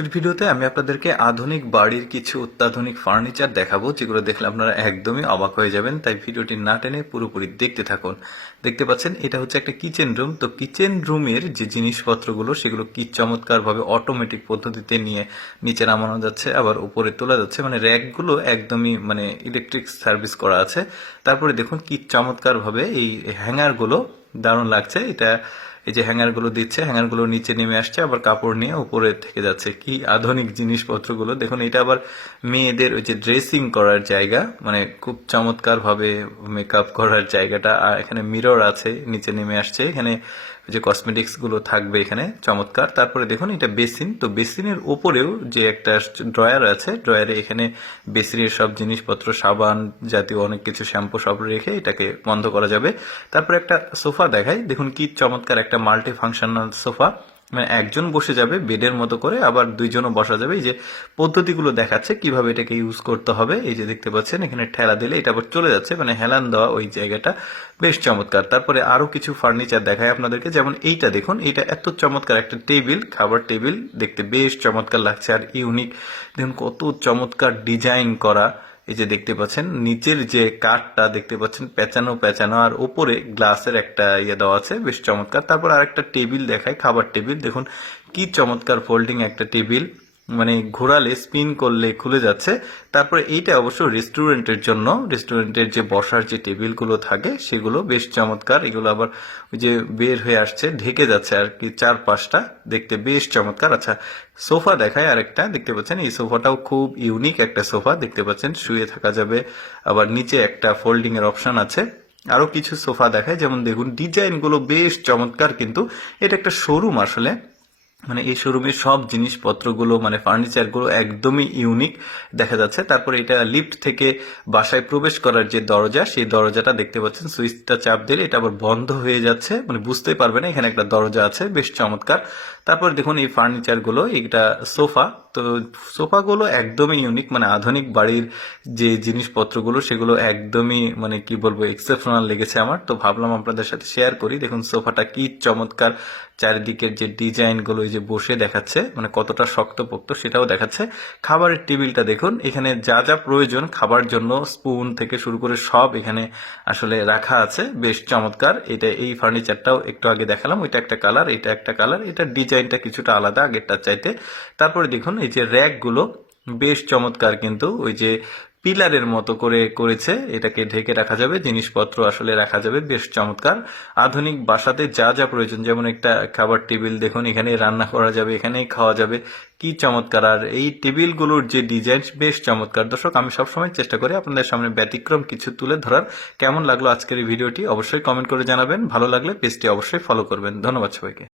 আজকের ভিডিওতে আমি আপনাদেরকে আধুনিক বাড়ির কিছু অত্যাধুনিক ফার্নিচার দেখাবো, যেগুলো দেখলে আপনারা একদমই অবাক হয়ে যাবেন। তাই ভিডিওটি না টেনে পুরোপুরি দেখতে থাকুন। দেখতে পাচ্ছেন এটা হচ্ছে একটা কিচেন রুম। তো কিচেন রুমের যে জিনিসপত্রগুলো সেগুলো কি চমৎকারভাবে অটোমেটিক পদ্ধতিতে নিয়ে নিচে নামানো যাচ্ছে, আবার উপরে তোলা যাচ্ছে। মানে র্যাকগুলো একদমই ইলেকট্রিক সার্ভিস করা আছে। তারপরে দেখুন কি চমৎকারভাবে এই হ্যাঙ্গারগুলো, দারুণ লাগছে এটা। এই যে হ্যাঙ্গারগুলো দিচ্ছে, হ্যাঙ্গারগুলো নিচে নেমে আসছে, আবার কাপড় নিয়ে উপরে থেকে যাচ্ছে। কি আধুনিক জিনিসপত্রগুলো দেখুন। এটা আবার মেয়েদের ওই যে ড্রেসিং করার জায়গা, খুব চমৎকার ভাবে মেকআপ করার জায়গাটা। আর এখানে মিরর আছে, নিচে নেমে আসছে। এখানে যে কসমেটিক্স গুলো থাকবে এখানে, চমৎকার। তারপরে দেখুন এটা বেসিন। তো বেসিনের ওপরেও যে একটা ড্রয়ার আছে, ড্রয়ারে এখানে বেসিনের সব জিনিসপত্র, সাবান জাতীয় অনেক কিছু, শ্যাম্পু সব রেখে এটাকে বন্ধ করা যাবে। তারপরে একটা সোফা দেখাই, দেখুন কি চমৎকার একটা মাল্টি ফাংশনাল সোফা। একজন বসে যাবে বেডের মতো করে, আবার দুইজনও বসা যাবে। এই যে পদ্ধতিগুলো দেখাচ্ছে কিভাবে এটাকে ইউজ করতে হবে। এই যে দেখতে পাচ্ছেন এখানে ঠেলা দিলে এটা আবার চলে যাচ্ছে, হেলান দেওয়া ওই জায়গাটা বেশ চমৎকার। তারপরে আরো কিছু ফার্নিচার দেখায় আপনাদেরকে, যেমন এইটা দেখুন। এইটা এত চমৎকার একটা টেবিল, খাবার টেবিল, দেখতে বেশ চমৎকার লাগছে আর ইউনিক। দেখুন কত চমৎকার ডিজাইন করা। এই যে দেখতে পাচ্ছেন নিচের যে কাঠটা দেখতে পাচ্ছেন পেঁচানো পেঁচানো, আর উপরে গ্লাসের একটা ইয়ে দেওয়া আছে, বেশ চমৎকার। তারপর আর একটা টেবিল দেখায়, খাবার টেবিল। দেখুন কি চমৎকার ফোল্ডিং একটা টেবিল, ঘোরালে স্পিন করলে খুলে যাচ্ছে। তারপরে এইটা অবশ্য রেস্টুরেন্টের জন্য, রেস্টুরেন্টের যে বসার যে টেবিলগুলো থাকে সেগুলো বেশ চমৎকার। এগুলো আবার ওই যে বের হয়ে আসছে, ঢেকে যাচ্ছে আর কি চারপাশটা, দেখতে বেশ চমৎকার। আচ্ছা, সোফা দেখায় আরেকটা, দেখতে পাচ্ছেন এই সোফাটাও খুব ইউনিক একটা সোফা। দেখতে পাচ্ছেন শুয়ে থাকা যাবে, আবার নিচে একটা ফোল্ডিং এর অপশন আছে। আরো কিছু সোফা দেখায়, যেমন দেখুন ডিজাইন গুলো বেশ চমৎকার। কিন্তু এটা একটা শোরুম আসলে, এই শোরুমের সব জিনিসপত্রগুলো ফার্নিচারগুলো একদমই ইউনিক দেখা যাচ্ছে। তারপরে এটা লিফট থেকে বাসায় প্রবেশ করার যে দরজা, সেই দরজাটা দেখতে পাচ্ছেন সুইচটা চাপ দিলে এটা আবার বন্ধ হয়ে যাচ্ছে, বুঝতেই পারবে না এখানে একটা দরজা আছে, বেশ চমৎকার। তারপরে দেখুন এই ফার্নিচারগুলো, এটা সোফা। তো সোফাগুলো একদমই ইউনিক, আধুনিক বাড়ির যে জিনিসপত্রগুলো সেগুলো একদমই কি বলবো এক্সেপশনাল লেগেছে আমার। তো ভাবলাম আপনাদের সাথে শেয়ার করি। দেখুন সোফাটা কি চমৎকার, চারিদিকের যে ডিজাইন গুলো, এই যে বসে দেখাচ্ছে কতটা শক্তপোক্ত সেটাও দেখাচ্ছে। খাবারের টেবিলটা দেখুন, এখানে যা যা প্রয়োজন খাবার জন্য, স্পুন থেকে শুরু করে সব এখানে আসলে রাখা আছে, বেশ চমৎকার। এটা এই ফার্নিচারটাও একটু আগে দেখালাম, ওইটা একটা কালার, এটা একটা কালার, এটার ডিজাইনটা কিছুটা আলাদা আগেরটার চাইতে। তারপরে দেখুন এই যে র্যাক গুলো বেশ চমৎকার, কিন্তু ওই যে পিলারের মতো করে করেছে, এটাকে ঢেকে রাখা যাবে, জিনিসপত্র আসলে রাখা যাবে, বেশ চমৎকার। আধুনিক বাসাতে যা যা প্রয়োজন, যেমন একটা খাবার টেবিল দেখুন, এখানে রান্না করা যাবে, এখানেই খাওয়া যাবে, কি চমৎকার। আর এই টেবিলগুলোর যে ডিজাইন বেশ চমৎকার। দর্শক, আমি সবসময় চেষ্টা করি আপনাদের সামনে ব্যতিক্রম কিছু তুলে ধরার। কেমন লাগলো আজকের এই ভিডিওটি অবশ্যই কমেন্ট করে জানাবেন। ভালো লাগলে পেজটি অবশ্যই ফলো করবেন। ধন্যবাদ সবাইকে।